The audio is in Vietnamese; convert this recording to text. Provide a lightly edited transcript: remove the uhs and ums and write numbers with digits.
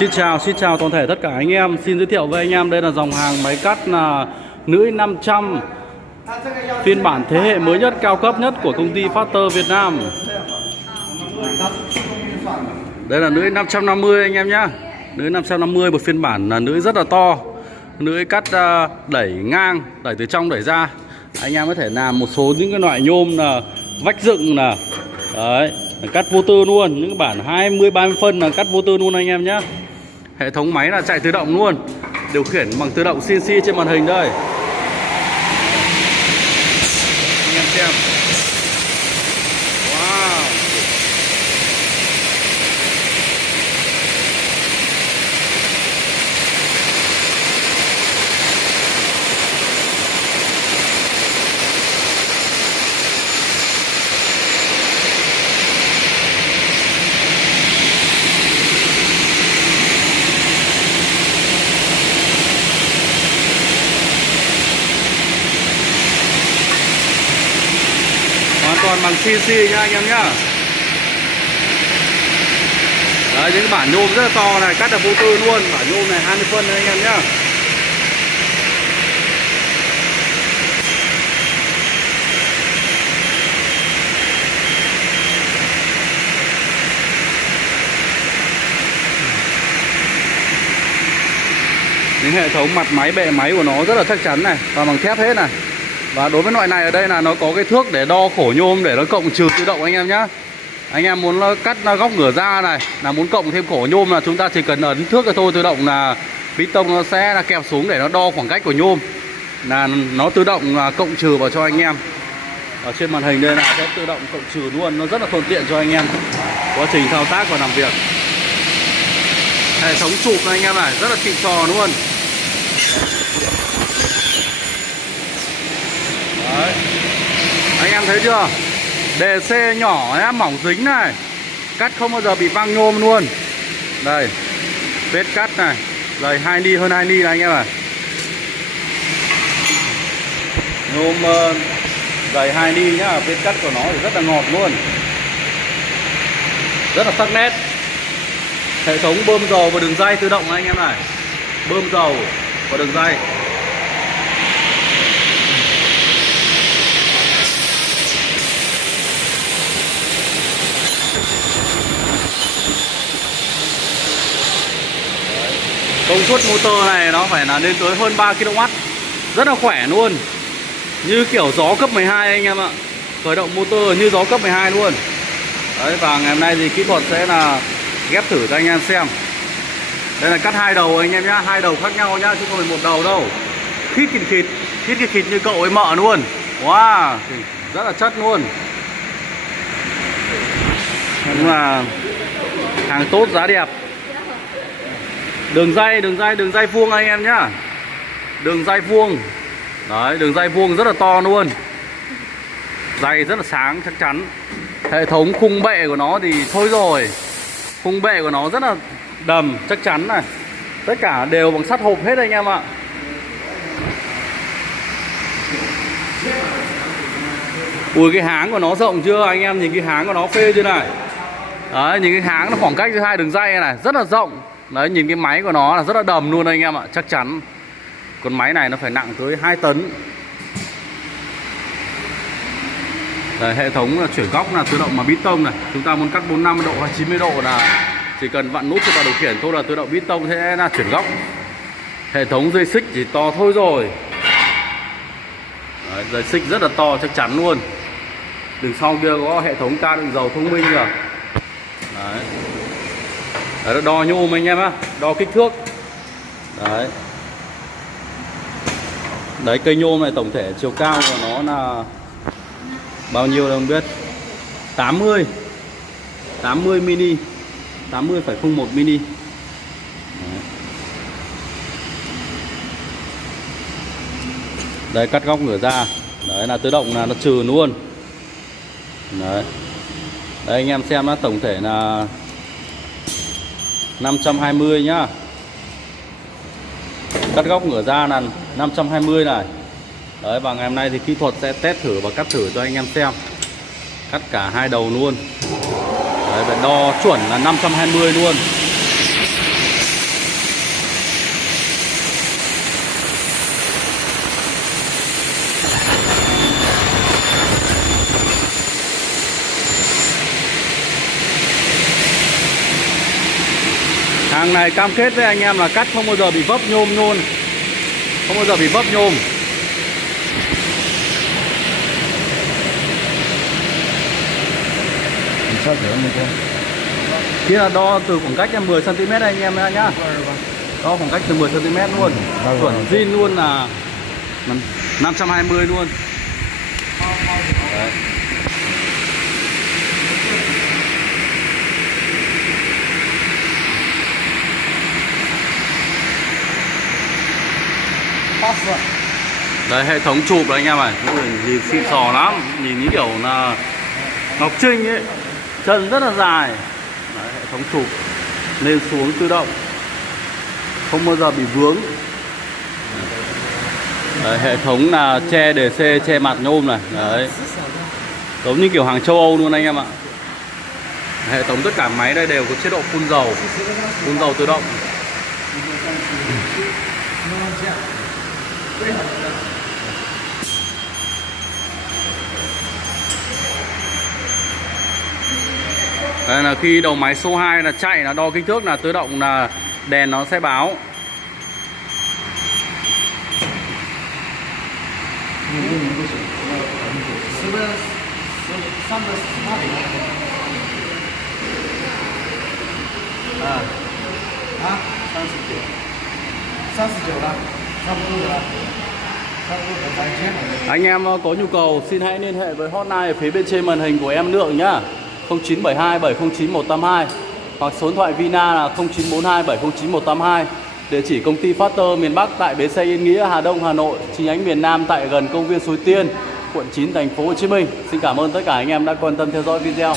Xin chào toàn thể tất cả anh em. Xin giới thiệu với anh em đây là dòng hàng máy cắt là lưỡi 500 phiên bản thế hệ mới nhất, cao cấp nhất của công ty Factor Việt Nam. Đây là lưỡi 550 anh em nhá. Lưỡi 550 một phiên bản là lưỡi rất là to. Lưỡi cắt đẩy ngang, đẩy từ trong đẩy ra. Anh em có thể làm một số những cái loại nhôm là vách dựng là đấy, cắt vô tư luôn, những bản 20-30 phân là cắt vô tư luôn anh em nhé. Hệ thống máy là chạy tự động luôn, điều khiển bằng tự động CNC trên màn hình đây. Anh em xem. Wow. Toàn bằng CNC nha anh em nhá. Đấy, những bản nhôm rất là to này, cắt được vô tư luôn. Bản nhôm này 20 phân này anh em nhá. Những hệ thống mặt máy, bệ máy của nó rất là chắc chắn này, toàn bằng thép hết này. Và đối với loại này ở đây là nó có cái thước để đo khổ nhôm để nó cộng trừ tự động anh em nhá. Anh em muốn cắt góc ngửa ra này, là muốn cộng thêm khổ nhôm là chúng ta chỉ cần ấn thước thôi, tự động là piston nó sẽ là kẹp xuống để nó đo khoảng cách của nhôm, là nó tự động là cộng trừ vào cho anh em. Ở trên màn hình đây là sẽ tự động cộng trừ luôn, nó rất là thuận tiện cho anh em quá trình thao tác và làm việc. Hệ thống chụp này anh em này, rất là xịn sò luôn. Đấy. Anh em thấy chưa? Đề C nhỏ ấy, mỏng dính này, cắt không bao giờ bị văng nhôm luôn. Đây, vết cắt này, dày 2 ly, hơn 2 ly này anh em ạ. Nhôm dày 2 ly nhá, vết cắt của nó thì rất là ngọt luôn, rất là sắc nét. Hệ thống bơm dầu và đường ray tự động này anh em này, bơm dầu và đường ray. Công suất motor này nó phải là lên tới hơn 3 kW, rất là khỏe luôn, như kiểu gió cấp 12 anh em ạ. Khởi động motor như gió cấp 12 luôn. Đấy, và ngày hôm nay thì kỹ thuật sẽ là ghép thử cho anh em xem. Đây là cắt 2 đầu anh em nhá, 2 đầu khác nhau nhá, chứ không phải một đầu đâu. Khít khịt như cậu ấy mợ luôn. Wow, rất là chất luôn. Đúng là hàng tốt, giá đẹp. Đường dây vuông anh em nhá. Đường dây vuông. Đấy, đường dây vuông rất là to luôn. Dây rất là sáng, chắc chắn. Hệ thống khung bệ của nó thì thôi rồi. Khung bệ của nó rất là đầm, chắc chắn này. Tất cả đều bằng sắt hộp hết anh em ạ. Ui, cái háng của nó rộng chưa? Anh em nhìn cái háng của nó phê chưa này. Đấy, nhìn cái háng nó khoảng cách giữa hai đường dây này rất là rộng. Đấy, nhìn cái máy của nó là rất là đầm luôn anh em ạ, chắc chắn. Con máy này nó phải nặng tới 2 tấn. Đấy, hệ thống là chuyển góc là tự động mà piston này. Chúng ta muốn cắt 45 độ hay 90 độ là chỉ cần vặn nút cho vào điều khiển thôi là tự động piston sẽ là chuyển góc. Hệ thống dây xích thì to thôi rồi. Đấy, dây xích rất là to, chắc chắn luôn. Đằng sau kia có hệ thống ca đựng dầu thông minh rồi. Đấy. Đấy, nó đo nhôm anh em á, đo kích thước. Đấy. Đấy, cây nhôm này tổng thể chiều cao của nó là bao nhiêu đâu không biết. 80 mini, 80,01 mini. Đấy. Đấy, cắt góc ngửa ra. Đấy là tự động là nó trừ luôn. Đấy. Đấy anh em xem nó tổng thể là 520 nhá. Cắt góc ngửa ra là 520 này. Đấy, và ngày hôm nay thì kỹ thuật sẽ test thử và cắt thử cho anh em xem. Cắt cả 2 đầu luôn. Đấy, phải đo chuẩn là 520 luôn. Hàng này cam kết với anh em là cắt không bao giờ bị vấp nhôm luôn. Không bao giờ bị vấp nhôm. Sao thế không cô? Kia là đo từ khoảng cách 10 cm anh em nhá. Đo khoảng cách từ 10 cm luôn. Chuẩn zin luôn là 520 luôn. Đấy. Đây hệ thống chụp đấy anh em này, nhìn xịn sò lắm, nhìn như kiểu là Ngọc Trinh ấy, chân rất là dài. Đấy, hệ thống chụp lên xuống tự động, không bao giờ bị vướng. Đấy, hệ thống là che DC, che mặt nhôm này, đấy, giống như kiểu hàng châu Âu luôn anh em ạ. Hệ thống tất cả máy đây đều có chế độ phun dầu tự động. Đây là khi đầu máy số 2 là chạy, là đo kích thước là tự động là đèn nó sẽ báo. Anh em có nhu cầu xin hãy liên hệ với hotline ở phía bên trên màn hình của em Lượng nhá, 0972 709 182, hoặc số điện thoại Vina là 0942 709 182. Địa chỉ công ty Factor miền Bắc tại bến xe Yên Nghĩa, Hà Đông, Hà Nội, chi nhánh miền Nam tại gần công viên Suối Tiên, quận 9, thành phố Hồ Chí Minh. Xin cảm ơn tất cả anh em đã quan tâm theo dõi video.